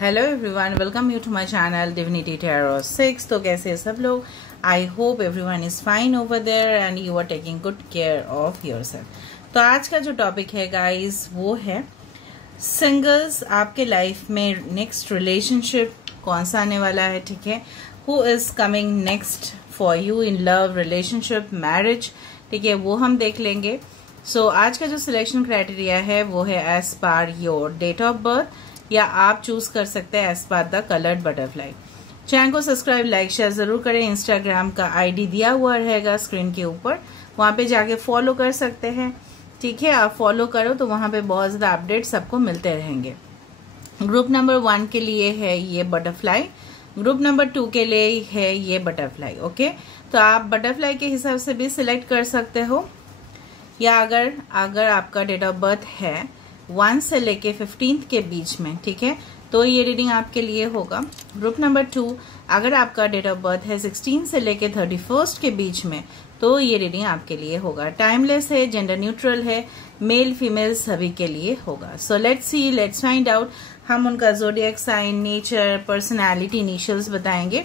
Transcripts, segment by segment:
Hello everyone, welcome you to my channel divinity tarot 6। तो कैसे सब लोग? I hope everyone is fine over there and you are taking good care of yourself. तो आज का जो टॉपिक है गाइस वो है सिंगल्स, आपके लाइफ में नेक्स्ट रिलेशनशिप कौन सा आने वाला है। ठीक है, who is coming next for you in love, relationship, marriage. ठीक है, वो हम देख लेंगे। सो आज का जो सिलेक्शन क्राइटेरिया है वो है as per your date of birth, या आप चूज कर सकते हैं as per the coloured butterfly. Channel को सब्सक्राइब, लाइक, शेयर जरूर करें। इंस्टाग्राम का आईडी दिया हुआ रहेगा स्क्रीन के ऊपर, वहां पे जाके फॉलो कर सकते हैं। ठीक है, आप फॉलो करो तो वहां पे बहुत ज्यादा अपडेट सबको मिलते रहेंगे। ग्रुप नंबर 1 के लिए है ये बटरफ्लाई, ग्रुप नंबर 2 के लिए है ये बटरफ्लाई। ओके, तो आप बटरफ्लाई के हिसाब से भी सिलेक्ट कर सकते हो, या अगर आपका डेट ऑफ बर्थ है 1 से लेके 15 के बीच में, ठीक है, तो ये रीडिंग आपके लिए होगा। ग्रुप नंबर 2, अगर आपका डेट ऑफ बर्थ है 16 से लेके 31 के बीच में, तो ये रीडिंग आपके लिए होगा। टाइमलेस है, जेंडर न्यूट्रल है, मेल फीमेल सभी के लिए होगा। So let's find out. हम उनका zodiac sign, nature, personality, initials बताएंगे।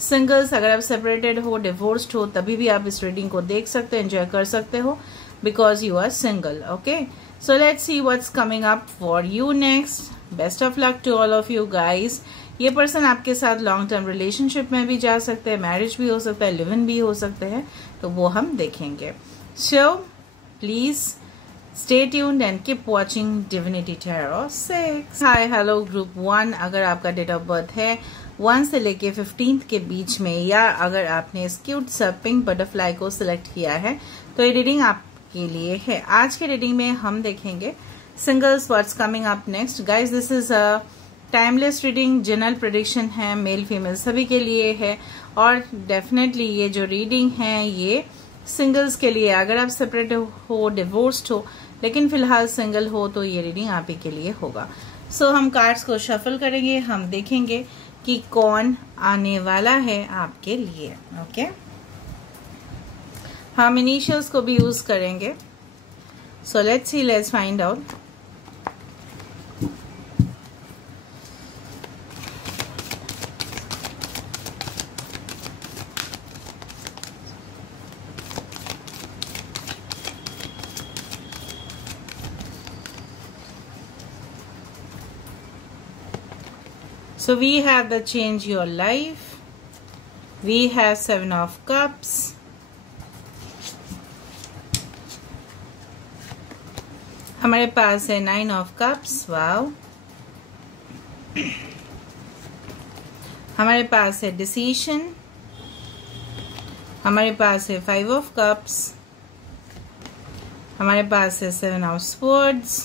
सिंगल्स, अगर आप सेपरेटेड हो, डिवोर्स्ड हो, तभी भी आप इस रीडिंग को देख सकते हो, एंजॉय कर सकते हो, because you are single. Okay, so let's see what's coming up for you next. Best of luck to all of you guys. ये पर्सन आपके साथ लॉन्ग टर्म रिलेशनशिप में भी जा सकते हैं, मैरिज भी हो सकता है, लिव इन भी हो सकते हैं, तो वो हम देखेंगे। So please stay tuned and keep watching Divinity Tarot 6. Hi, hello group 1। अगर आपका डेट ऑफ बर्थ है 1 से लेके 15 के बीच में, या अगर आपने इस क्यूट सा पिंक बटरफ्लाई को सिलेक्ट किया है, तो ये रीडिंग आप के लिए है। आज के रीडिंग में हम देखेंगे singles, what's coming up next. Guys, this is a timeless reading, general prediction है, मेल फीमेल सभी के लिए है, और डेफिनेटली ये जो रीडिंग है ये सिंगल्स के लिए। अगर आप सेपरेट हो, डिवोर्स्ड हो, लेकिन फिलहाल सिंगल हो, तो ये रीडिंग आप ही के लिए होगा। सो हम कार्ड्स को शफल करेंगे, हम देखेंगे कि कौन आने वाला है आपके लिए। ओके, हम इनिशियल्स को भी यूज करेंगे। So let's see, let's find out. So we have the change your life, we have 7 of cups, हमारे पास है 9 ऑफ कप्स, वाओ। हमारे पास है डिसीजन, हमारे पास है 5 ऑफ कप्स, हमारे पास है 7 of swords.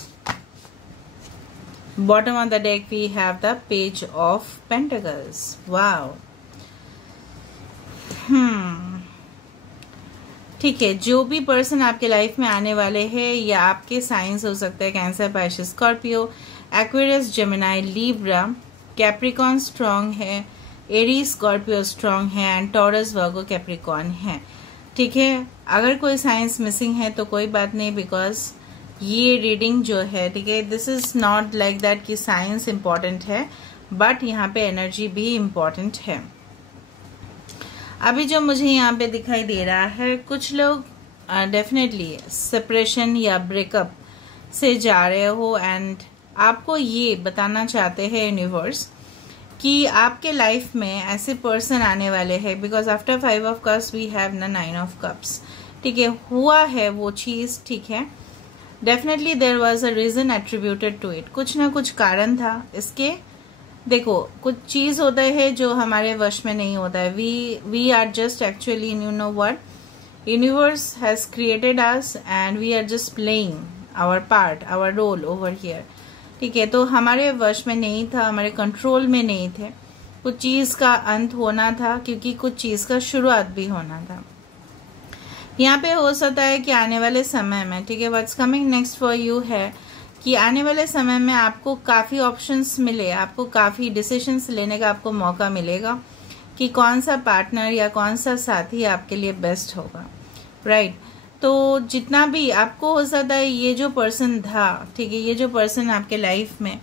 Bottom of the deck we have the page of pentacles, wow. ठीक है, जो भी पर्सन आपके लाइफ में आने वाले हैं, या आपके साइंस हो सकते हैं cancer, Pisces, Scorpio, Aquarius, Gemini, Libra, Capricorn strong है, एरीज, स्कॉर्पियो स्ट्रांग है, एंड टॉरस, वर्गो, कैप्रिकॉन है। ठीक है, अगर कोई साइंस मिसिंग है तो कोई बात नहीं, बिकॉज ये रीडिंग जो है, ठीक है, this is not like that कि साइंस इंपॉर्टेंट है, बट यहाँ पे एनर्जी भी इम्पॉर्टेंट है। अभी जो मुझे यहाँ पे दिखाई दे रहा है, कुछ लोग डेफिनेटली सेपरेशन या ब्रेकअप से जा रहे हो, एंड आपको ये बताना चाहते हैं यूनिवर्स कि आपके लाइफ में ऐसे पर्सन आने वाले हैं, because after 5 of cups we have the 9 of cups. ठीक है, हुआ है वो चीज, ठीक है, definitely there was a reason attributed to it, कुछ ना कुछ कारण था इसके। देखो, कुछ चीज होता है जो हमारे वश में नहीं होता है। We are just actually, you know what, universe has created us and we are just playing our part, our role over here. ठीक है, तो हमारे वश में नहीं था, हमारे कंट्रोल में नहीं थे। कुछ चीज का अंत होना था, क्योंकि कुछ चीज का शुरुआत भी होना था। यहाँ पे हो सकता है कि आने वाले समय में, ठीक है, what's coming next for you है कि आने वाले समय में आपको काफी ऑप्शंस मिले, आपको काफी डिसीजंस लेने का आपको मौका मिलेगा कि कौन सा पार्टनर या कौन सा साथी आपके लिए बेस्ट होगा, राइट। तो जितना भी आपको हो सकता है, ये जो पर्सन था, ठीक है, ये जो पर्सन आपके लाइफ में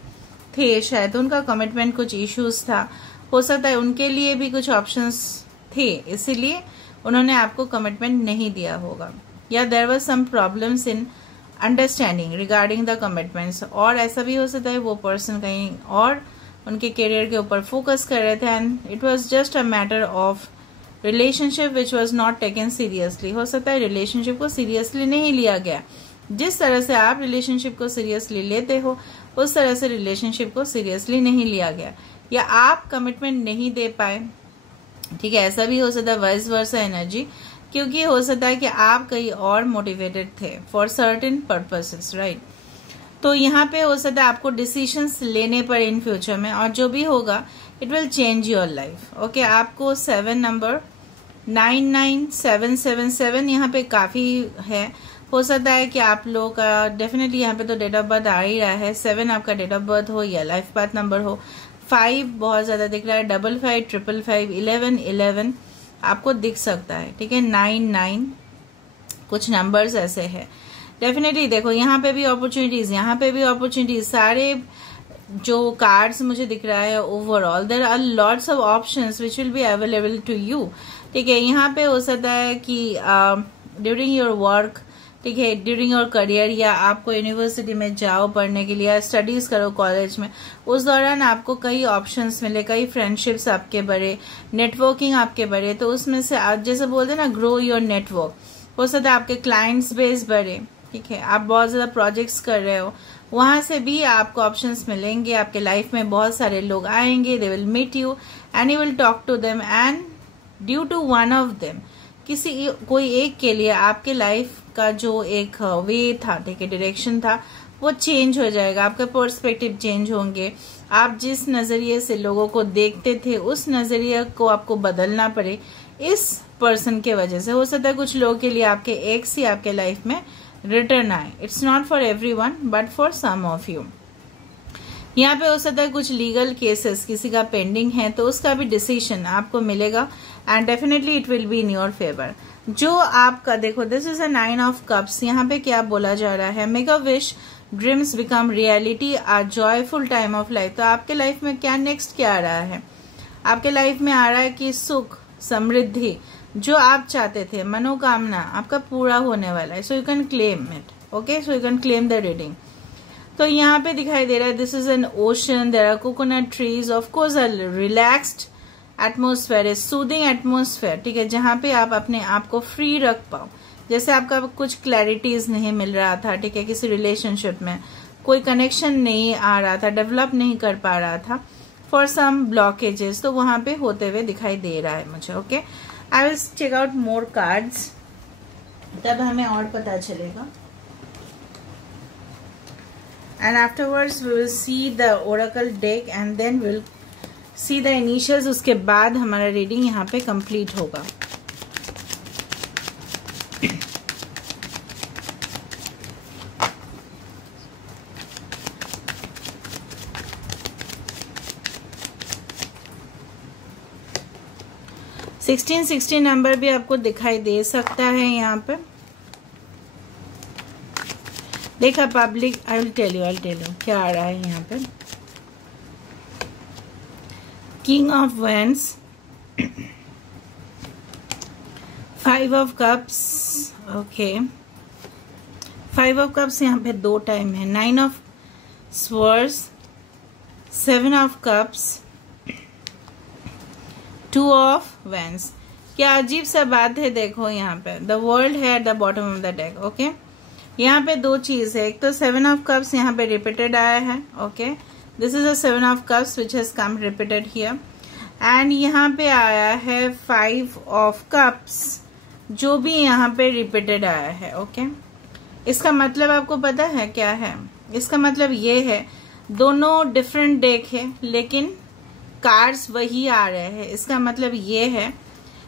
थे, शायद उनका कमिटमेंट कुछ इश्यूज था, हो सकता है उनके लिए भी कुछ ऑप्शंस थे, इसीलिए उन्होंने आपको कमिटमेंट नहीं दिया होगा, या there was some problems in understanding regarding the commitments. और ऐसा भी हो सकता है वो पर्सन कहीं और उनके करियर के ऊपर फोकस कर रहे थे and it was just a matter of relationship which was not taken seriously. हो सकता है रिलेशनशिप को सीरियसली नहीं लिया गया, जिस तरह से आप रिलेशनशिप को सीरियसली लेते हो उस तरह से रिलेशनशिप को सीरियसली नहीं लिया गया, या आप कमिटमेंट नहीं दे पाए, ठीक है। ऐसा भी हो सकता है वाइस वर्सा एनर्जी, क्योंकि हो सकता है कि आप कहीं और मोटिवेटेड थे फॉर सर्टेन पर्पसेस, राइट। तो यहाँ पे हो सकता है आपको डिसीजंस लेने पड़े इन फ्यूचर में, और जो भी होगा it will change your life, okay. आपको 7 नंबर 99777 यहाँ पे काफी है। हो सकता है कि आप लोग का डेफिनेटली यहाँ पे तो डेट ऑफ बर्थ आ ही रहा है, 7 आपका डेट ऑफ बर्थ हो या लाइफ पाथ नंबर हो, 5 बहुत ज्यादा दिख रहा है, 55 555 11 11 आपको दिख सकता है, ठीक है। 9 कुछ नंबर्स ऐसे है। डेफिनेटली देखो यहाँ पे भी अपॉर्चुनिटीज, यहाँ पे भी अपॉर्चुनिटीज, सारे जो कार्ड्स मुझे दिख रहा है overall there are lots of options which will be available to you, ठीक है। यहाँ पे हो सकता है कि ड्यूरिंग योर वर्क, ठीक है, ड्यूरिंग योर करियर, या आपको यूनिवर्सिटी में जाओ पढ़ने के लिए, स्टडीज करो कॉलेज में, उस दौरान आपको कई ऑप्शंस मिले, कई फ्रेंडशिप्स आपके बढ़े, नेटवर्किंग आपके बढ़े, तो उसमें से आप जैसे बोलते हैं ना ग्रो योर नेटवर्क, हो सकता है आपके क्लाइंट्स बेस बढ़े, ठीक है। आप बहुत ज्यादा प्रोजेक्ट्स कर रहे हो, वहां से भी आपको ऑप्शंस मिलेंगे, आपके लाइफ में बहुत सारे लोग आएंगे, they will meet you and you will talk to them and due to one of them, कोई एक के लिए आपके लाइफ का जो एक वे था, ठीक है, डायरेक्शन था, वो चेंज हो जाएगा, आपका पर्सपेक्टिव चेंज होंगे, आप जिस नजरिए से लोगों को देखते थे उस नजरिए को आपको बदलना पड़े इस पर्सन के वजह से। हो सकता है कुछ लोगों के लिए आपके एक्स ही आपके लाइफ में रिटर्न आए, it's not for everyone but for some of you. यहाँ पे हो सकता है कुछ लीगल केसेस किसी का पेंडिंग है, तो उसका भी डिसीजन आपको मिलेगा and definitely it will be in your favour. जो आपका देखो this is a 9 of cups, यहाँ पे क्या बोला जा रहा है, make a wish dreams become reality, a joyful time of life. तो आपके लाइफ में क्या नेक्स्ट क्या आ रहा है, आपके लाइफ में आ रहा है कि सुख समृद्धि जो आप चाहते थे, मनोकामना आपका पूरा होने वाला है, so you can claim it, okay, so you can claim the reading. तो यहाँ पे दिखाई दे रहा है this is an ocean, there are coconut trees, of course a relaxed atmosphere, soothing atmosphere, ठीक है, जहाँ पे आप अपने आप को फ्री रख पाओ। जैसे आपका कुछ क्लैरिटीज नहीं मिल रहा था, ठीक है, किसी रिलेशनशिप में कोई कनेक्शन नहीं आ रहा था, डेवलप नहीं कर पा रहा था, फॉर सम ब्लॉकेजेस, तो वहां पे होते हुए दिखाई दे रहा है मुझे, okay. I will check out more cards, तब हमें और पता चलेगा, and afterwards we will see the oracle deck and then will see the initials, उसके बाद हमारा रीडिंग यहाँ पे कंप्लीट होगा। सिक्सटीन नंबर भी आपको दिखाई दे सकता है यहाँ पे। देखा public, I will tell you क्या आ रहा है यहाँ पे। King of wands, 5 of cups, okay, 5 of cups यहाँ पे 2 टाइम है, 9 of swords, 7 of cups, 2 of wands. क्या अजीब सा बात है, देखो यहाँ पे द वर्ल्ड है at the bottom of the deck, okay. यहाँ पे 2 चीज है, एक तो 7 ऑफ कप्स यहाँ पे रिपीटेड आया है, okay, this is a 7 of cups which has come repeated here, and यहाँ पे आया है 5 ऑफ कप्स जो भी यहाँ पे रिपीटेड आया है, ओके। इसका मतलब आपको पता है क्या है, इसका मतलब ये है दोनों डिफरेंट डेक है लेकिन कार्ड्स वही आ रहे हैं। इसका मतलब ये है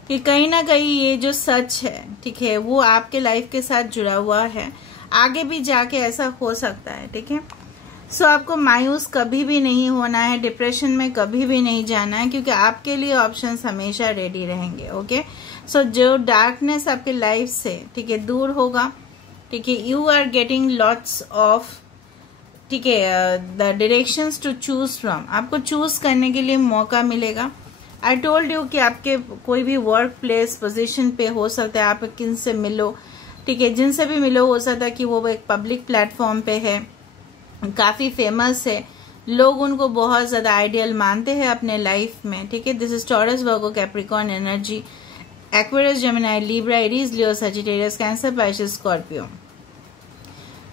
कि कहीं ना कहीं ये जो सच है, ठीक है, वो आपके लाइफ के साथ जुड़ा हुआ है, आगे भी जाके ऐसा हो सकता है, ठीक है। सो आपको मायूस कभी भी नहीं होना है, डिप्रेशन में कभी भी नहीं जाना है, क्योंकि आपके लिए ऑप्शंस हमेशा रेडी रहेंगे, ओके। सो जो डार्कनेस आपके लाइफ से, ठीक है, दूर होगा, ठीक है, you are getting lots of ठीक है, the directions to choose from, आपको चूज करने के लिए मौका मिलेगा। आई टोल्ड यू कि आपके कोई भी वर्क प्लेस पोजिशन पे हो सकता है आप किन से मिलो, ठीक है, जिनसे भी मिलो, हो सकता है कि वो एक पब्लिक प्लेटफॉर्म पे है, काफी फेमस है, लोग उनको बहुत ज्यादा आइडियल मानते हैं अपने लाइफ में, ठीक है। This is taurus, Virgo, Capricorn energy, Aquarius, Gemini, Libra, Aries, Leo, Sagittarius, cancer, Pisces, Scorpio.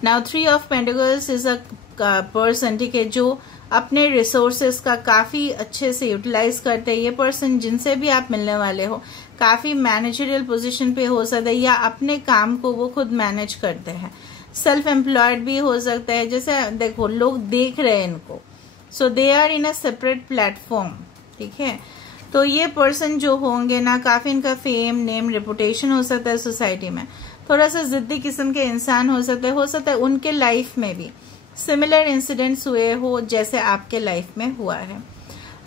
Now 3 of pentacles is a person, ठीक है, जो अपने रिसोर्सेस का काफी अच्छे से यूटिलाइज करते हैं। ये पर्सन जिनसे भी आप मिलने वाले हो काफी मैनेजरियल पोजीशन पे हो सकता है, या अपने काम को वो खुद मैनेज करते हैं। सेल्फ एम्प्लॉयड भी हो सकता है, जैसे देखो लोग देख रहे हैं इनको, so they are in a separate platform, ठीक है। तो ये पर्सन जो होंगे ना, काफी इनका फेम, नेम, रेपुटेशन हो सकता है सोसाइटी में। थोड़ा सा जिद्दी किस्म के इंसान हो सकता है उनके लाइफ में भी सिमिलर इंसिडेंट्स हुए हो जैसे आपके लाइफ में हुआ है।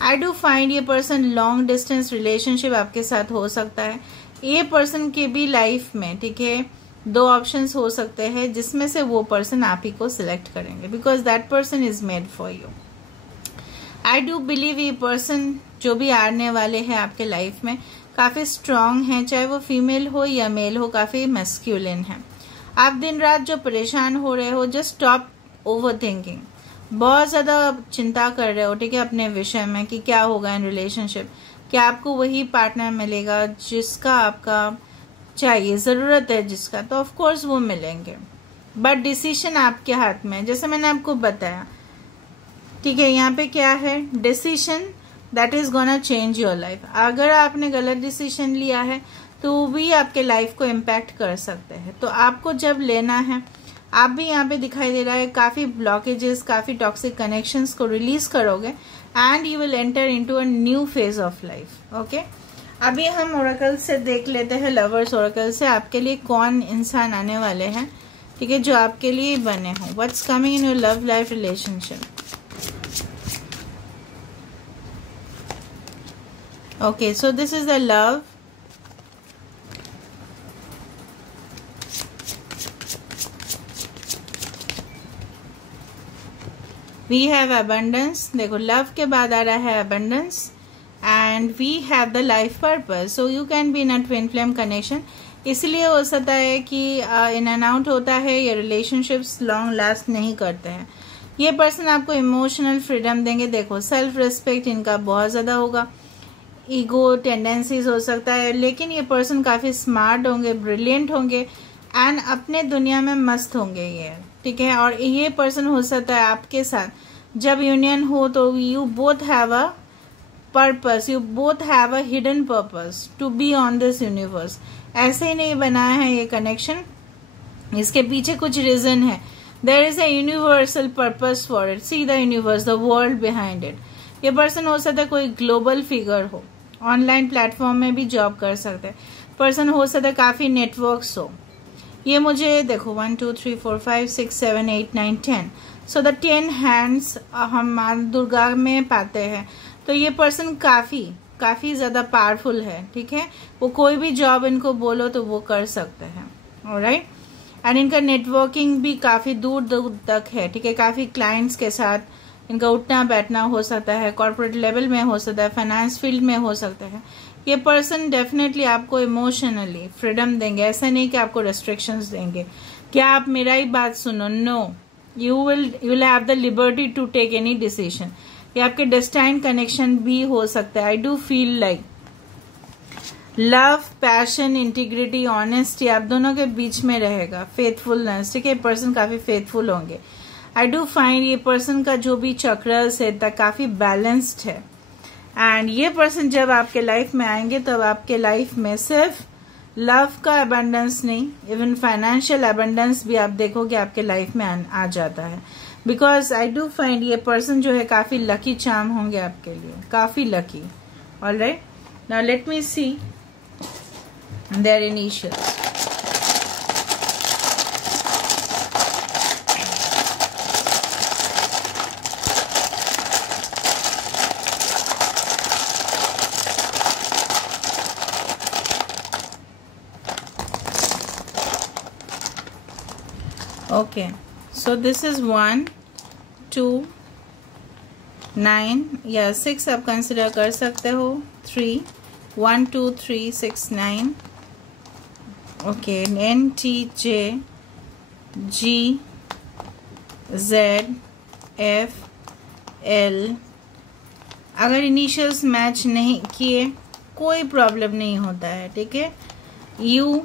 आई डू फाइंड ये पर्सन लॉन्ग डिस्टेंस रिलेशनशिप आपके साथ हो सकता है। ये पर्सन के भी लाइफ में, ठीक है, 2 ऑप्शंस हो सकते हैं जिसमें से वो पर्सन आप ही को सिलेक्ट करेंगे, because that person is made for you. I do believe ये पर्सन जो भी आने वाले हैं आपके लाइफ में काफी स्ट्रांग है, चाहे वो फीमेल हो या मेल हो, काफी मैस्क्यूलिन है। आप दिन रात जो परेशान हो रहे हो, जस्ट स्टॉप ओवर थिंकिंग, बहुत ज्यादा चिंता कर रहे हो, ठीक है, अपने विषय में कि क्या होगा इन रिलेशनशिप, क्या आपको वही पार्टनर मिलेगा जिसका आपका चाहिए, जरूरत है जिसका, तो ऑफ कोर्स वो मिलेंगे, बट डिसीजन आपके हाथ में है, जैसे मैंने आपको बताया, ठीक है। यहाँ पे क्या है, decision that is gonna change your life. अगर आपने गलत डिसीजन लिया है तो वो भी आपके लाइफ को इम्पैक्ट कर सकते हैं, तो आपको जब लेना है, आप भी यहाँ पे दिखाई दे रहा है काफी ब्लॉकेजेस, काफी टॉक्सिक कनेक्शंस को रिलीज करोगे and you will enter into a new phase of life. Okay, अभी हम ओरेकल से देख लेते हैं, लवर्स ओरेकल से आपके लिए कौन इंसान आने वाले हैं, ठीक है, जो आपके लिए बने हो। What's coming in your love life relationship. Okay, so this is the love. We have abundance. देखो love के बाद आ रहा है abundance and we have the life purpose. So you can be in a twin flame connection. इसलिए हो सकता है कि इन एंड आउट होता है, ये रिलेशनशिप्स लॉन्ग लास्ट नहीं करते हैं। ये पर्सन आपको इमोशनल फ्रीडम देंगे। देखो सेल्फ रिस्पेक्ट इनका बहुत ज्यादा होगा, ईगो टेंडेंसीज हो सकता है, लेकिन ये पर्सन काफी स्मार्ट होंगे, ब्रिलियंट होंगे एंड अपने दुनिया में मस्त होंगे ये, ठीक है। और ये पर्सन हो सकता है आपके साथ जब यूनियन हो तो you both have a purpose, you both have a hidden purpose to be on this universe. ऐसे ही नहीं बनाया है ये कनेक्शन, इसके पीछे कुछ रीजन है। There is a universal purpose for it, see the universe, the world behind it. ये पर्सन हो सकता है कोई ग्लोबल फिगर हो, ऑनलाइन प्लेटफॉर्म में भी जॉब कर सकते हैं, पर्सन हो सकता है काफी नेटवर्क्स हो। ये मुझे देखो 1 2 3 4 5 6 7 8 9 10, सो द 10 हैंड्स हम माँ दुर्गा में पाते हैं। तो ये पर्सन काफी ज्यादा पावरफुल है, ठीक है, वो कोई भी जॉब इनको बोलो तो वो कर सकते हैं, ऑलराइट। एंड इनका नेटवर्किंग भी काफी दूर दूर तक है, ठीक है, काफी क्लाइंट्स के साथ इनका उठना बैठना हो सकता है, कॉर्पोरेट लेवल में हो सकता है, फाइनेंस फील्ड में हो सकता है। ये पर्सन डेफिनेटली आपको इमोशनली फ्रीडम देंगे, ऐसा नहीं कि आपको रेस्ट्रिक्शंस देंगे, क्या आप मेरा ही बात सुनो, no, you will have the liberty to take any decision. ये आपके डेस्टाइन कनेक्शन भी हो सकता है। I do feel like love, passion, integrity, honesty आप दोनों के बीच में रहेगा, फेथफुलनेस, ठीक है, पर्सन काफी फेथफुल होंगे। आई डू फाइंड ये पर्सन का जो भी चक्रस है काफी बैलेंस्ड है एंड ये पर्सन जब आपके लाइफ में आएंगे तब आपके लाइफ में सिर्फ लव का अबंडेंस नहीं, इवन फाइनेंशियल अबंडेंस भी आप देखोगे आपके लाइफ में आ जाता है, बिकॉज आई डू फाइंड ये पर्सन जो है काफी लकी चार्म होंगे आपके लिए, काफी lucky. Alright, now let me see their initials. Okay, so this is 1, 2 9 या 6 आप कंसिडर कर सकते हो। 3 1 2 3 6 9। Okay, N T J G Z F L। अगर इनिशियल्स मैच नहीं किए कोई प्रॉब्लम नहीं होता है, ठीक है। U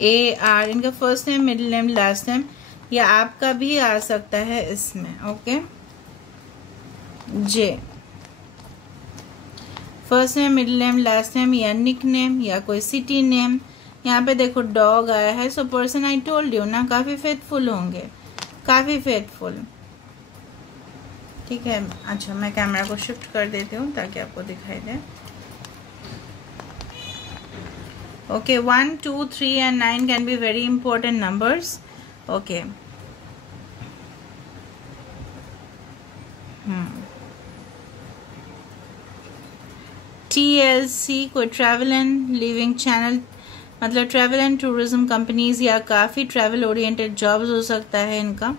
A R इनका first name, middle name, last name या आपका भी आ सकता है इसमें। Okay, J first name, middle name, last name या निक नेम या कोई सिटी नेम। यहाँ पे देखो डॉग आया है, so person I told you ना काफी फेथफुल होंगे, काफी फेथफुल, ठीक है। अच्छा, मैं कैमरा को शिफ्ट कर देती हूँ ताकि आपको दिखाई दे। Okay, 1 2 3 and 9 can be very important numbers. Okay, TLC कोई ट्रैवल एंड लिविंग चैनल, मतलब ट्रैवल एंड टूरिज्म कंपनीज या काफी ट्रैवल ओरिएंटेड जॉब्स हो सकता है इनका।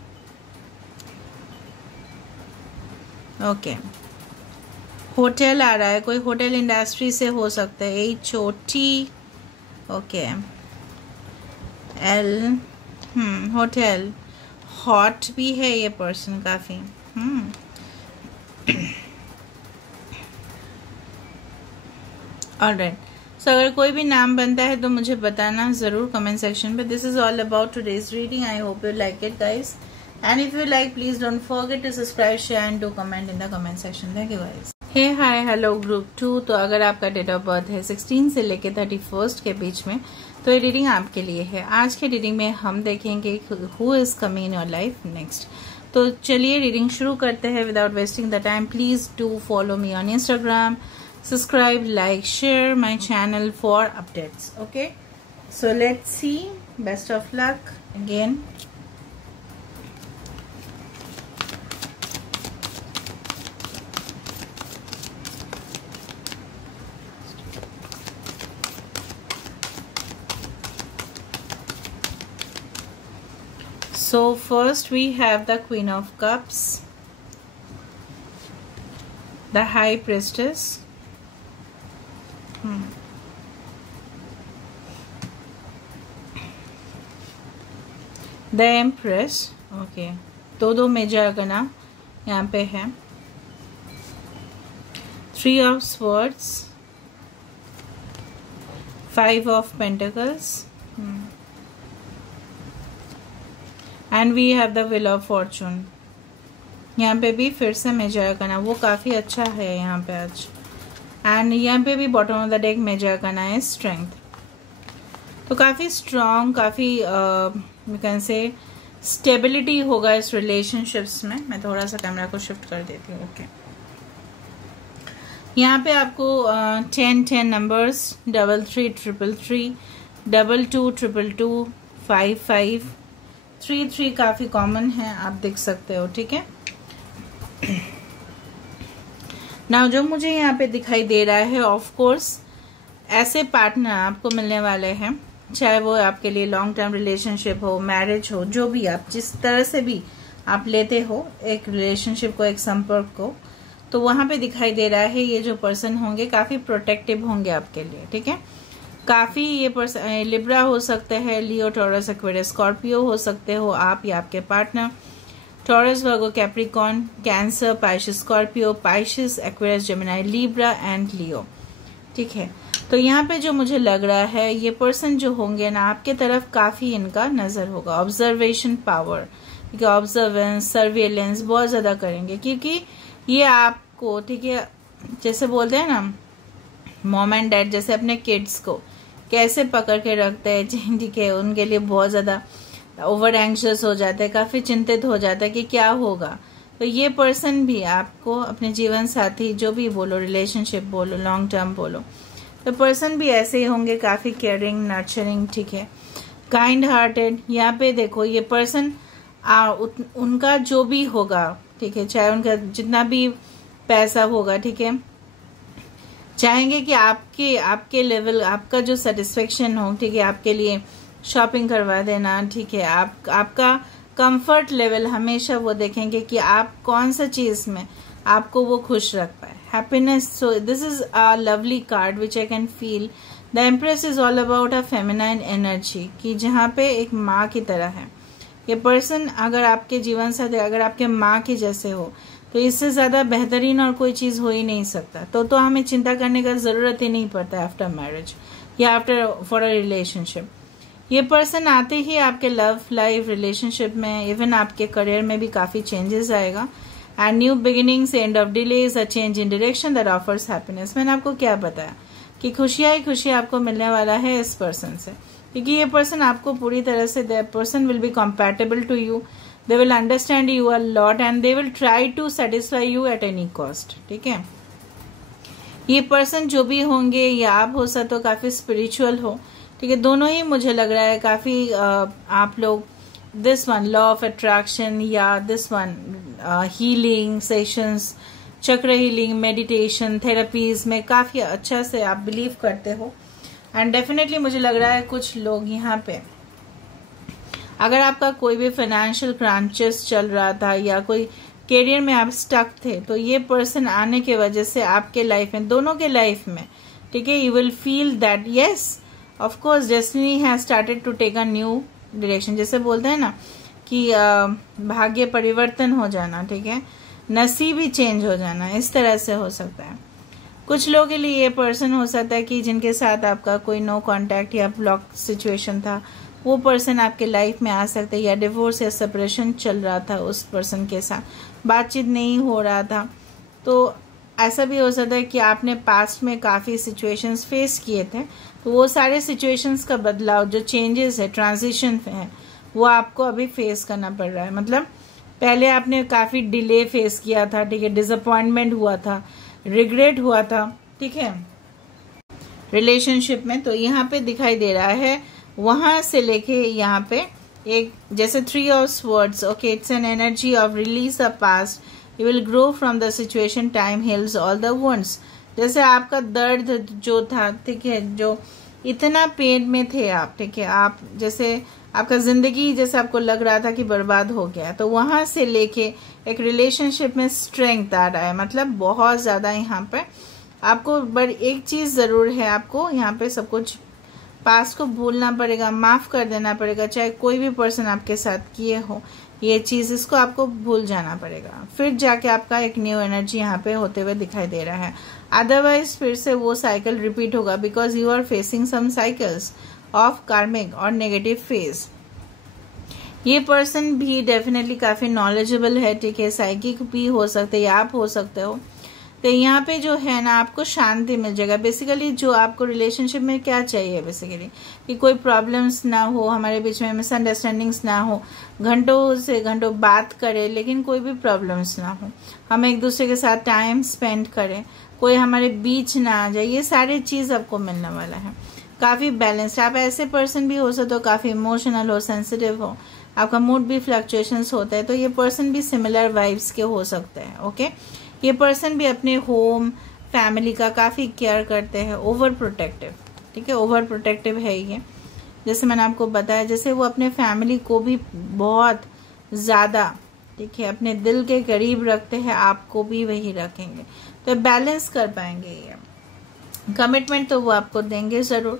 ओके, होटल आ रहा है, कोई होटल इंडस्ट्री से हो सकता है। HOT। Okay, L hotel, hot भी है ये पर्सन काफी। ऑलराइट, सो अगर कोई भी नाम बनता है तो मुझे बताना जरूर कमेंट सेक्शन पे। This is all about today's reading. I hope you like it guys, and if you like please don't forget to subscribe, share and do comment in the comment section. Thank you guys. Hey hi hello group 2। तो अगर आपका date of birth है 16 से लेके 31 के बीच में तो ये रीडिंग आपके लिए है। आज के रीडिंग में हम देखेंगे who is coming in your life next. तो चलिए रीडिंग शुरू करते हैं without wasting the time. Please do follow me on Instagram, subscribe, like, share my channel for updates. Okay, so let's see. Best of luck again. So first we have the Queen of Cups, the High Priestess, the empress. Okay, दो major arcana यहाँ पे है। 3 of Swords, 5 of Pentacles, and we have the Wheel of Fortune। यहाँ पे भी फिर से major आर्काना, वो काफी अच्छा है यहाँ पे आज। एंड यहाँ पे भी bottom of the deck major arcana है स्ट्रेंथ। तो काफी स्ट्रॉन्ग, काफी वी कैन से स्टेबिलिटी होगा इस रिलेशनशिप्स में। मैं थोड़ा सा कैमरा को शिफ्ट कर देती हूँ। ओके, यहाँ पे आपको 10 नंबर्स, 33 333, 22 222, 55 33 काफी कॉमन है, आप देख सकते हो, ठीक है। नाउ जो मुझे यहाँ पे दिखाई दे रहा है, ऑफ कोर्स ऐसे पार्टनर आपको मिलने वाले हैं, चाहे वो आपके लिए लॉन्ग टर्म रिलेशनशिप हो, मैरिज हो, जो भी आप जिस तरह से भी आप लेते हो एक रिलेशनशिप को, एक संपर्क को, तो वहां पे दिखाई दे रहा है ये जो पर्सन होंगे काफी प्रोटेक्टिव होंगे आपके लिए, ठीक है। काफी ये पर्सन लिब्रा हो सकते हैं, लियो, टॉरस, एक्वेरियस, स्कॉर्पियो हो सकते हो आप या आपके partner, Taurus, Virgo, Capricorn, Cancer, Pisces, Scorpio, Pisces, Aquarius, Gemini, Libra and Leo, ठीक है। तो यहाँ पे जो मुझे लग रहा है ये पर्सन जो होंगे ना आपके तरफ काफी इनका नजर होगा, ऑब्जर्वेशन पावर, ठीक है, ऑब्जर्वेंस, सर्वेलेंस बहुत ज्यादा करेंगे, क्योंकि ये आपको, ठीक है, जैसे बोलते हैं ना मॉम एंड डैड जैसे अपने किड्स को कैसे पकड़ के रखते हैं, ठीक है, उनके लिए बहुत ज्यादा ओवर एंग्शियस हो जाते हैं, काफी चिंतित हो जाता है कि क्या होगा। तो ये पर्सन भी आपको अपने जीवन साथी, जो भी बोलो, रिलेशनशिप बोलो, लॉन्ग टर्म बोलो, तो पर्सन भी ऐसे ही होंगे, काफी केयरिंग, नर्चरिंग, ठीक है, काइंड हार्टेड। यहाँ पे देखो ये पर्सन उनका जो भी होगा, ठीक है, चाहे उनका जितना भी पैसा होगा, ठीक है, चाहेंगे कि आपके लेवल, आपका जो सेटिस्फेक्शन हो, ठीक है, आपके लिए शॉपिंग करवा देना, ठीक है, आपका कंफर्ट लेवल हमेशा वो देखेंगे कि आप कौन सा चीज में आपको वो खुश रख पाए, happiness. So this is a lovely card which I can feel. The empress is all about a feminine energy, कि जहाँ पे एक माँ की तरह है. ये पर्सन अगर आपके जीवन साथी अगर आपके माँ के जैसे हो तो इससे ज्यादा बेहतरीन और कोई चीज हो ही नहीं सकता. तो हमें चिंता करने का जरूरत ही नहीं पड़ता आफ्टर मैरिज या आफ्टर फॉर अ रिलेशनशिप. ये पर्सन आते ही आपके लव लाइफ रिलेशनशिप में, इवन आपके करियर में भी काफी चेंजेस आएगा. And new beginnings, end of delays, a change in direction that offers happiness. मैंने आपको क्या बताया कि खुशियां ही खुशियां आपको मिलने वाला है इस पर्सन से, क्योंकि ये पर्सन आपको पूरी तरह से, the person will be compatible to you, they will understand you a lot and they will try to satisfy you at any cost. ठीक है, ये पर्सन जो भी होंगे या आप हो सकते हो काफी स्पिरिचुअल हो. ठीक है, दोनों ही मुझे लग रहा है काफी आप लोग this one law of attraction या दिस वन हीलिंग सेशंस, चक्र हीलिंग, मेडिटेशन, थेरेपीज में काफी अच्छा से आप बिलीव करते हो. एंड डेफिनेटली मुझे लग रहा है कुछ लोग यहाँ पे, अगर आपका कोई भी फाइनेंशियल क्रंचेस चल रहा था या कोई करियर में आप स्टक थे, तो ये पर्सन आने की वजह से आपके लाइफ में, दोनों के लाइफ में, ठीक है, you will feel that yes of course destiny has started to take a new direction. जैसे बोलते हैं ना कि भाग्य परिवर्तन हो जाना, ठीक है, नसीब ही चेंज हो जाना, इस तरह से हो सकता है. कुछ लोगों के लिए ये पर्सन हो सकता है कि जिनके साथ आपका कोई नो कांटेक्ट या ब्लॉक सिचुएशन था, वो पर्सन आपके लाइफ में आ सकते हैं, या डिवोर्स या सेपरेशन चल रहा था, उस पर्सन के साथ बातचीत नहीं हो रहा था. तो ऐसा भी हो सकता है कि आपने पास्ट में काफ़ी सिचुएशंस फेस किए थे, तो वो सारे सिचुएशंस का बदलाव, जो चेंजेस है, ट्रांजिशन है, वो आपको अभी फेस करना पड़ रहा है. मतलब पहले आपने काफ़ी डिले फेस किया था, ठीक है, डिसअपॉइंटमेंट हुआ था, रिग्रेट हुआ था, ठीक है, रिलेशनशिप में. तो यहाँ पे दिखाई दे रहा है वहां से लेके यहाँ पे एक जैसे 3 of swords. Okay, it's an energy of release the past, you will grow from the situation, time heals all the wounds. जैसे आपका दर्द जो था, ठीक है, जो इतना पेन में थे आप, ठीक है, आप जैसे आपका जिंदगी जैसे आपको लग रहा था कि बर्बाद हो गया, तो वहां से लेके एक रिलेशनशिप में स्ट्रेंथ आ रहा है. मतलब बहुत ज्यादा यहाँ पे आपको, बट एक चीज जरूर है, आपको यहाँ पे सब कुछ पास्ट को भूलना पड़ेगा, माफ कर देना पड़ेगा, चाहे कोई भी पर्सन आपके साथ किए हो ये चीज, इसको आपको भूल जाना पड़ेगा. फिर जाके आपका एक न्यू एनर्जी यहाँ पे होते हुए दिखाई दे रहा है. अदरवाइज फिर से वो साइकिल रिपीट होगा, because you are facing some cycles of karmic और नेगेटिव फेज. ये पर्सन भी डेफिनेटली काफी नॉलेजेबल है, ठीक है, साइकिक भी हो सकते हैं, आप हो सकते हो. तो यहाँ पे जो है ना, आपको शांति मिल जाएगा. बेसिकली जो आपको रिलेशनशिप में क्या चाहिए, बेसिकली कि कोई प्रॉब्लम्स ना हो, हमारे बीच में मिसअंडरस्टैंडिंग्स ना हो, घंटों से घंटों बात करें लेकिन कोई भी प्रॉब्लम्स ना हो, हम एक दूसरे के साथ टाइम स्पेंड करें, कोई हमारे बीच ना आ जाए, ये सारी चीज आपको मिलने वाला है. काफी बैलेंस्ड. आप ऐसे पर्सन भी हो सकते हो काफी इमोशनल हो, सेंसिटिव हो, आपका मूड भी फ्लक्चुएशंस होता है, तो ये पर्सन भी सिमिलर वाइब्स के हो सकते हैं. ओके, ये पर्सन भी अपने होम फैमिली का काफी केयर करते हैं, ओवर प्रोटेक्टिव, ठीक है, ओवर प्रोटेक्टिव है ये. जैसे मैंने आपको बताया, जैसे वो अपने फैमिली को भी बहुत ज्यादा, ठीक है, अपने दिल के करीब रखते हैं, आपको भी वही रखेंगे, तो बैलेंस कर पाएंगे. ये कमिटमेंट तो वो आपको देंगे जरूर,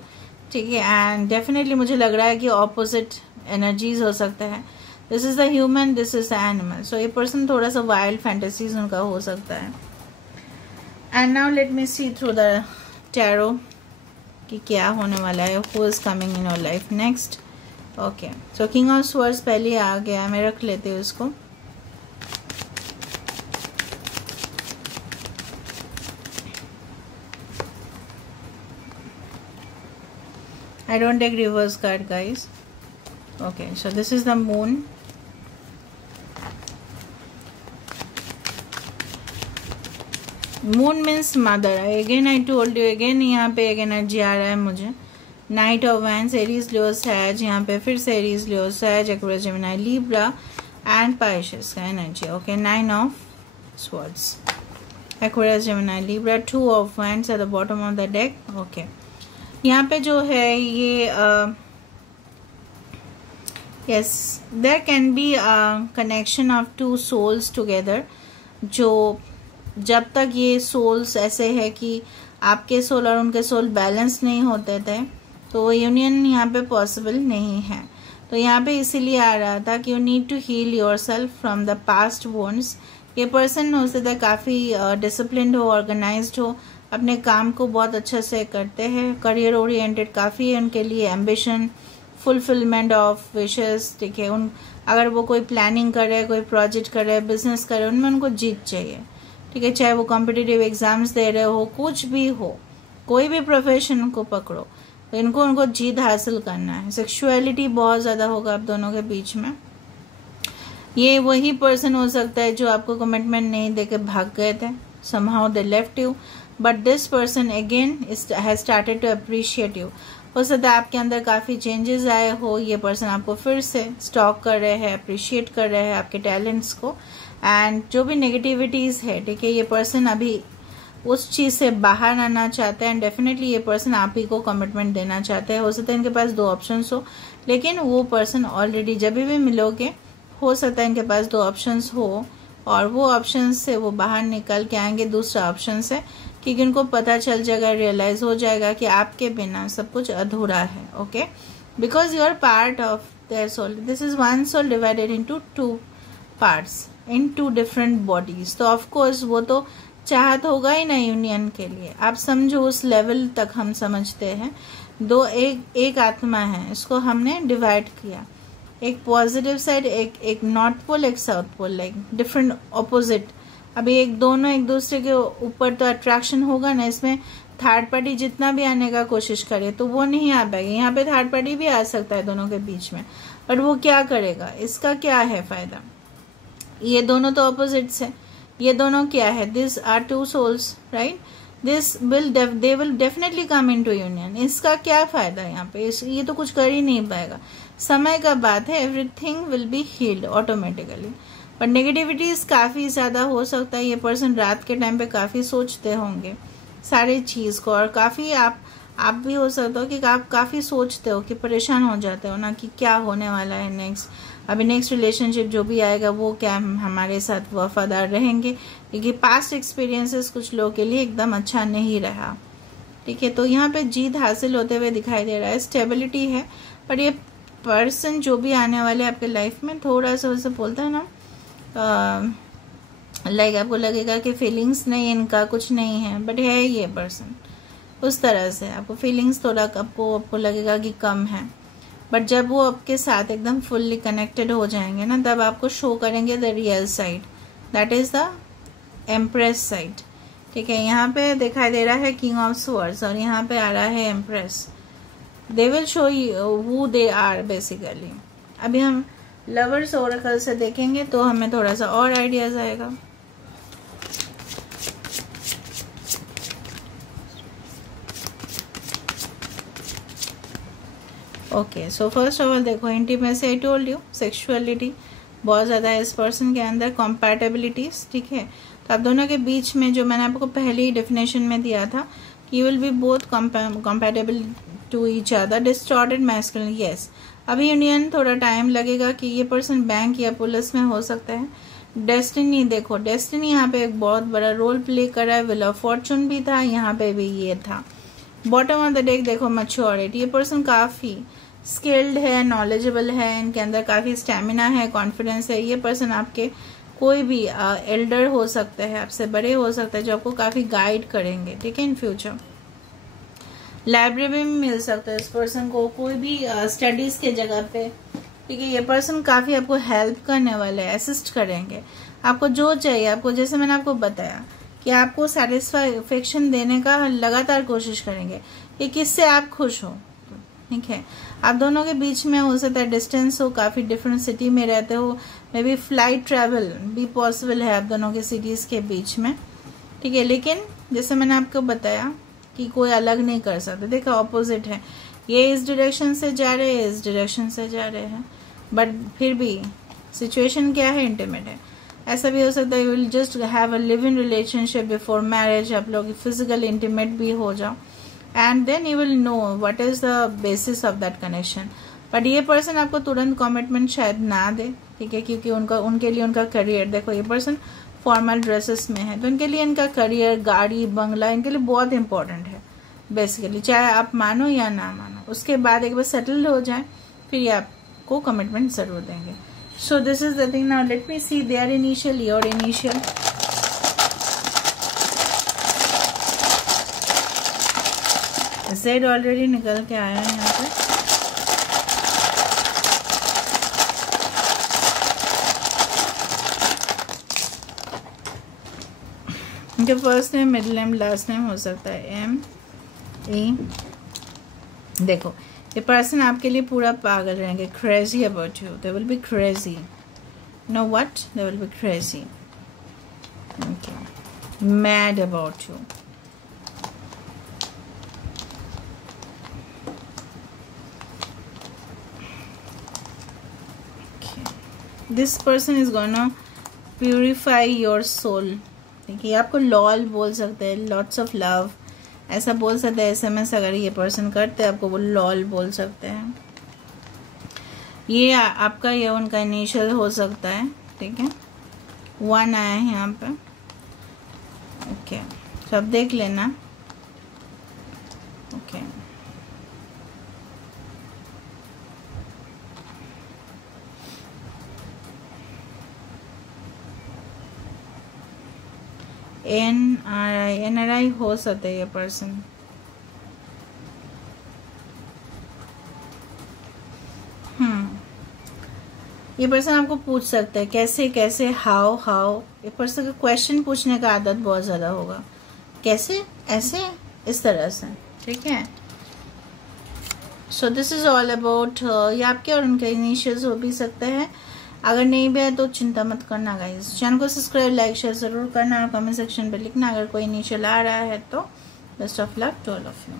ठीक है. एंड डेफिनेटली मुझे लग रहा है कि ऑपोजिट एनर्जीज हो सकते हैं. This is the human, this is the animal. So ये पर्सन थोड़ा सा वाइल्ड फैंटेसीज उनका हो सकता है. And now let me see through the tarot कि क्या होने वाला है, who is coming in your life next. Okay, so king of swords पहले आ गया, मैं रख लेती हूँ इसको. I don't take reverse card, guys. Okay, so this is the moon. Moon means mother. Again I told you, again यहाँ पे एक एनर्जी आ रहा है मुझे. Knight of Wands, Aries, Leo, Sag. यहाँ पे फिर से Aries, Leo, Sag, Aquarius, Gemini, Libra and Pisces का energy. Okay, 9 of Swords, Aquarius, Gemini, Libra, 2 of Wands at the bottom of the deck. Okay, यहाँ पे जो है ये yes, there can be connection of two souls together, जो जब तक ये सोल्स ऐसे है कि आपके सोल और उनके सोल बैलेंस नहीं होते थे, तो वो यूनियन यहाँ पे पॉसिबल नहीं है। तो यहाँ पे इसीलिए आ रहा था कि you need to heal yourself from the past ones. ये पर्सन हो सकता है काफ़ी डिसिप्लिन्ड हो, ऑर्गेनाइज्ड हो, अपने काम को बहुत अच्छे से करते हैं, करियर ओरिएंटेड काफ़ी है उनके लिए, एम्बिशन, फुलफिलमेंट ऑफ विशेस, ठीक है। अगर वो कोई प्लानिंग कर रहे हैं, कोई प्रोजेक्ट कर रहे हैं, बिजनेस कर रहे हैं, उनमें उनको जीत चाहिए, ठीक है। चाहे वो कॉम्पिटिटिव एग्जाम्स दे रहे हो, कुछ भी हो, कोई भी प्रोफेशन को पकड़ो, तो उनको जीत हासिल करना है। सेक्सुअलिटी बहुत ज़्यादा होगा आप दोनों के बीच में। ये वही पर्सन हो सकता है जो आपको कमिटमेंट नहीं देके भाग गए थे, somehow they left you, but this person again has started to appreciate you। हो सकता है आपके अंदर काफ़ी चेंजेस आए हो, ये पर्सन आपको फिर से स्टॉक कर रहे हैं, अप्रिशिएट कर रहे हैं आपके टैलेंट्स को। एंड जो भी नेगेटिविटीज़ है, ठीक है, ये पर्सन अभी उस चीज़ से बाहर आना चाहते हैं। एंड डेफिनेटली ये पर्सन आप ही को कमिटमेंट देना चाहते हैं। हो सकता है इनके पास 2 ऑप्शंस हो, लेकिन वो पर्सन ऑलरेडी जब भी मिलोगे, हो सकता है इनके पास 2 ऑप्शंस हो, और वो ऑप्शन से वो बाहर निकल के आएंगे दूसरा ऑप्शन से, क्योंकि उनको पता चल जाएगा, रियलाइज हो जाएगा कि आपके बिना सब कुछ अधूरा है। Okay, because you are part of their soul. This is one soul divided into 2 parts in 2 different bodies. तो ऑफकोर्स वो तो चाहत होगा ही ना यूनियन के लिए। आप समझो उस लेवल तक हम समझते हैं, एक आत्मा है, इसको हमने डिवाइड किया, एक पॉजिटिव साइड, एक नॉर्थ पोल, एक south pole, like different opposite. अभी दोनों एक दूसरे के ऊपर तो अट्रैक्शन होगा ना, इसमें थर्ड पार्टी जितना भी आने का कोशिश करे तो वो नहीं आ पाएगी। यहाँ पे थर्ड पार्टी भी आ सकता है दोनों के बीच में, बट वो क्या करेगा, इसका क्या है फायदा। ये दोनों तो ऑपोजिट्स है, ये दोनों क्या है, this are 2 souls, right. They will definitely come into union. इसका क्या फायदा यहाँ पे, ये तो कुछ कर ही नहीं पाएगा। समय का बात है, everything will be healed automatically. But negativities काफी ज्यादा हो सकता है। ये पर्सन रात के टाइम पे काफी सोचते होंगे सारी चीज को, और काफी आप भी हो सकता हो कि आप काफी सोचते हो, कि परेशान हो जाते हो ना कि क्या होने वाला है नेक्स्ट। अभी नेक्स्ट रिलेशनशिप जो भी आएगा वो क्या हमारे साथ वफादार रहेंगे, क्योंकि पास्ट एक्सपीरियंसेस कुछ लोगों के लिए एकदम अच्छा नहीं रहा, ठीक है। तो यहाँ पे जीत हासिल होते हुए दिखाई दे रहा है, स्टेबिलिटी है। पर ये पर्सन जो भी आने वाले आपके लाइफ में थोड़ा सा वैसे बोलता है ना, लाइक आपको लगेगा कि फीलिंग्स नहीं, इनका कुछ नहीं है, बट है ये पर्सन उस तरह से। आपको फीलिंग्स थोड़ा आपको लगेगा कि कम है, बट जब वो आपके साथ एकदम फुल्ली कनेक्टेड हो जाएंगे ना, तब आपको शो करेंगे the real side, that is the empress side, ठीक है। यहाँ पे दिखाई दे रहा है किंग ऑफ स्वॉर्ड्स, और यहाँ पे आ रहा है empress. They will show who they are basically. अभी हम लवर्स ओरेकल से देखेंगे तो हमें थोड़ा सा और आइडियाज आएगा। Okay, so first of all देखो, intimacy, I told you, sexuality बहुत ज़्यादा है इस पर्सन के अंदर, कॉम्पैटिबिलिटीज, ठीक है। तो आप दोनों के बीच में जो मैंने आपको पहले ही डेफिनेशन में दिया था कि you will be both compatible to each other, distorted masculine, yes. अभी यूनियन थोड़ा टाइम लगेगा कि ये पर्सन बैंक या पुलिस में हो सकता है। डेस्टिनी देखो, डेस्टिनी यहाँ पे एक बहुत बड़ा रोल प्ले कर रहा है। व्हील ऑफ फॉर्चून भी था, यहाँ पे भी ये था। बॉटम ऑफ द डेक देखो, मैच्योरिटी, ये पर्सन काफ़ी स्किल्ड है, नॉलेजेबल है, इनके अंदर काफ़ी स्टेमिना है, कॉन्फिडेंस है। ये पर्सन आपके कोई भी एल्डर हो सकता है, आपसे बड़े हो सकता है, जो आपको काफ़ी गाइड करेंगे, ठीक है, इन फ्यूचर। लाइब्रेरी में मिल सकता है इस पर्सन को, कोई भी स्टडीज के जगह पे, ठीक है। ये पर्सन काफ़ी आपको हेल्प करने वाले हैं, असिस्ट करेंगे, आपको जो चाहिए। आपको जैसे मैंने आपको बताया कि आपको सेटिस्फैक्शन देने का लगातार कोशिश करेंगे कि किससे आप खुश हो, ठीक है। आप दोनों के बीच में हो सकता है डिस्टेंस हो, काफ़ी डिफरेंट सिटी में रहते हो, मे बी फ्लाइट ट्रैवल भी पॉसिबल है आप दोनों के सिटीज़ के बीच में, ठीक है। लेकिन जैसे मैंने आपको बताया कि कोई अलग नहीं कर सकता। देखा, ऑपोजिट है, ये इस डायरेक्शन से जा रहे हैं, इस डायरेक्शन से जा रहे हैं, बट फिर भी सिचुएशन क्या है, इंटीमेट है। ऐसा भी हो सकता है you will just have a live in relationship before marriage, आप लोग फिजिकल इंटीमेट भी हो जाओ, and then you will know what is the basis of that connection. But ये पर्सन आपको तुरंत कमिटमेंट शायद ना दे, ठीक है, क्योंकि उनके लिए उनका करियर, देखो ये पर्सन फॉर्मल ड्रेसेस में है, तो इनके लिए इनका करियर, गाड़ी, बंगला इनके लिए बहुत इंपॉर्टेंट है बेसिकली, चाहे आप मानो या ना मानो। उसके बाद एक बार सेटल्ड हो जाए फिर ये आपको कमिटमेंट जरूर देंगे। So this is the thing. Now let me see their initial, your initial. Z already निकल के आया है यहाँ पे। इनके first name, middle name, last name हो सकता है M-E। देखो ये पर्सन आपके लिए पूरा पागल रहेंगे, crazy about you, they will be crazy, no what, they will be crazy, okay, mad about you. This person is gonna purify your soul. देखिए आपको लॉल बोल सकते हैं, लॉट्स ऑफ लव ऐसा बोल सकते हैं। SMS अगर ये पर्सन करते हैं आपको वो लॉल बोल सकते हैं। ये आपका या उनका इनिशियल हो सकता है, ठीक है। 1 आया है यहाँ पे, ओके, सब देख लेना, ओके। NRI हो सकता है ये पर्सन। ये पर्सन आपको पूछ सकता है कैसे कैसे, हाउ हाउ। ये पर्सन का क्वेश्चन पूछने का आदत बहुत ज्यादा होगा, कैसे, ऐसे, इस तरह से, ठीक है। सो दिस इज ऑल अबाउट ये आपके और उनके इनिशियल्स हो भी सकते हैं। अगर नहीं भी है तो चिंता मत करना गाइस, चैनल को सब्सक्राइब, लाइक, शेयर जरूर करना और कमेंट सेक्शन पे लिखना अगर कोई इनिशियल आ रहा है तो। Best of luck to all of you.